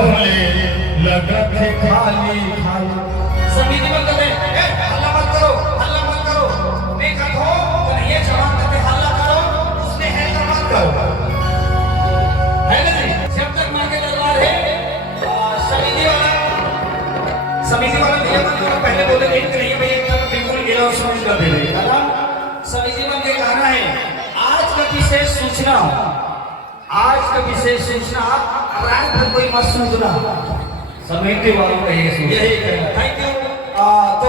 बनौले लगत है खाली खाली। समिति बंद कर दे, हल्ला मत करो, हल्ला मत करो। मैं कहता हूँ ये जवान करके हल्ला करो, उसने है तो मत करो, है ना जी? जब तक माँ के दरबार है समिति वाला भैया मत करो, पहले बोले नहीं करिए भैया बिल्कुल गिरा और समझ कर दे रहे। समिति बंद के कहना है आज का विशेष सूचना, आज का विशेष सूचना रात भर कोई मत सूचना, समिति वालों का यही कहना। Thank you. तो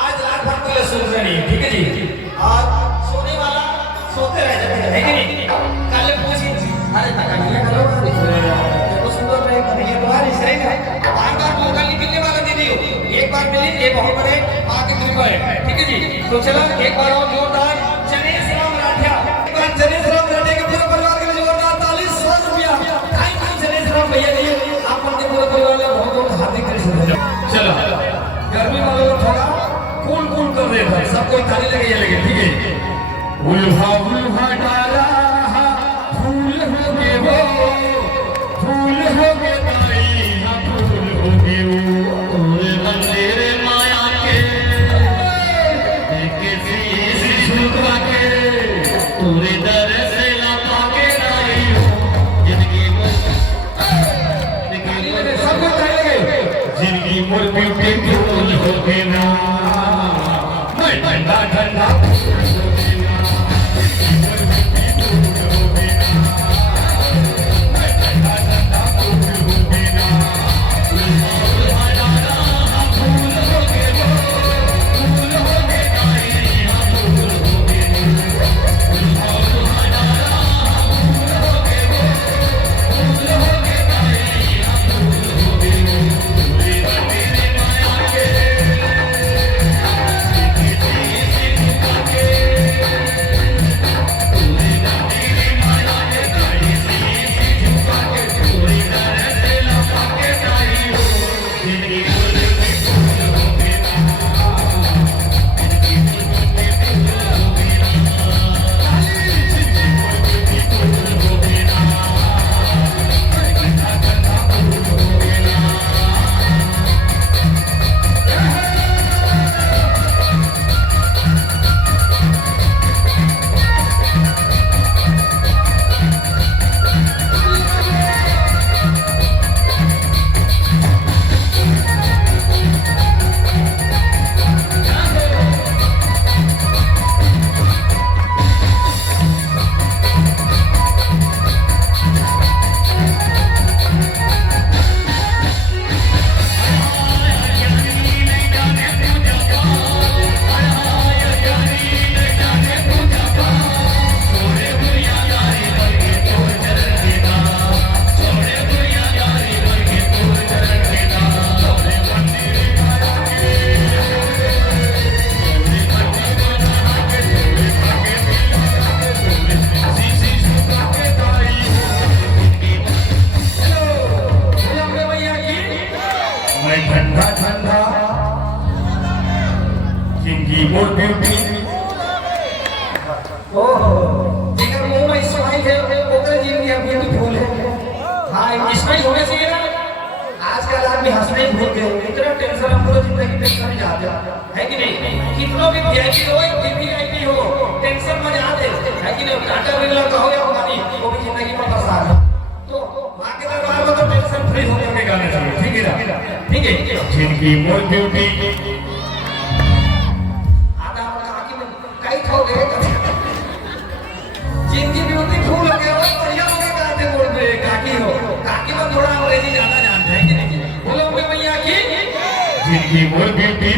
आज रात भर कोई सूचना नहीं, ठीक है जी? और सोने वाला सोते रह जाते हैं, है कि नहीं? कल पूछी अरे तक नहीं करो देखो सुंदर रहे कन्हैया तुम्हारी सही है। बार बार मौका निकलने वाला दीदी हो, एक बार मिली ये बहुत बड़े माँ की कृपा है, ठीक है जी? तो चलो एक बार और जोरदार जनेश राम राठिया, एक बार जनेश राम राठिया के पूरे परिवार के लिए जोरदार 40,000 रुपया। थैंक यू जनेश राम भैया जी, आप उनके पूरे परिवार में बहुत बहुत हार्दिक चलो गर्मी वालों को थोड़ा कूल कर रहे थे, सबको ताली लगे लगे, ठीक है? उल्हा उल्हा डाला फूल हो गए वो, फूल हो गए ताई ना फूल हो गए वो। ओरे मंदिर माया के किसी से छुपा के पूरे दर से लपा के लाई हो। जिंदगी सबको ताली लगे। जिंदगी मोर ब्यूटीफुल हो गए ना, मैं ठंडा ठंडा ठंडा ठंडा जिंदगी मोर ब्यूटी। ओहो जिगर मुंह में स्माइल है ओकर जिंदगी ब्यूटीफुल है। हाँ स्माइल होने चाहिए ना, आजकल आदमी हंसना ही भूल गए, इतना टेंशन हम पूरी जिंदगी टेंशन में जाते है कि नहीं? कितना भी वीआईपी हो वीवीआईपी हो टेंशन में जाते है कि नहीं? टाटा बिरला का हो या अंबानी वो भी जिंदगी में परेशान है। तो मां के दरबार में तो टेंशन फ्री होने के गाने चाहिए, ठीक है ना? ठीक है जिंदगी मोर ब्यूटी आधा काकी में कई खो गए जिंदगी ब्यूटीफुल हो गया और बढ़िया हो गया गाते बोल रहे काकी हो। काकी में थोड़ा अंग्रेजी ज्यादा जानते हैं कि नहीं? बोलो उनके भैया की जिंदगी मोर ब्यूटी।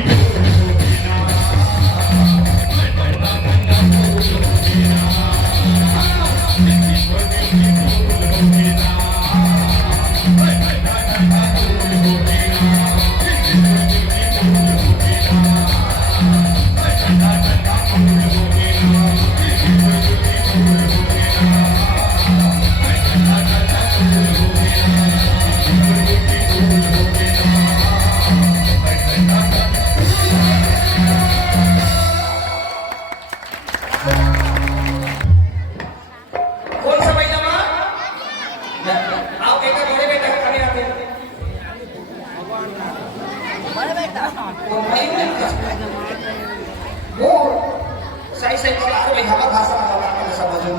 ऐसे कलार भाई हमारा भाषा में बता के समझो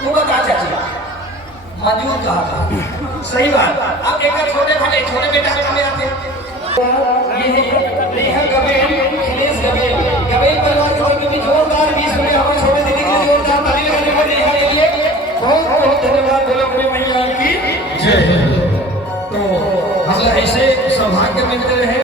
तू बता चाची मंजूर कहा था सही बात अब एक छोटे बेटा में आते ये है गबेल खिलेश गबेल परिवार के भी जोरदार 20 में हमारे छोटे दीदी के जोरदार ताली लगाने वाले यहाँ के लिए बहुत बहुत धन्यवाद बोलो अपनी मैया की जय तो हम ऐसे सौभाग्य मिलते रहे।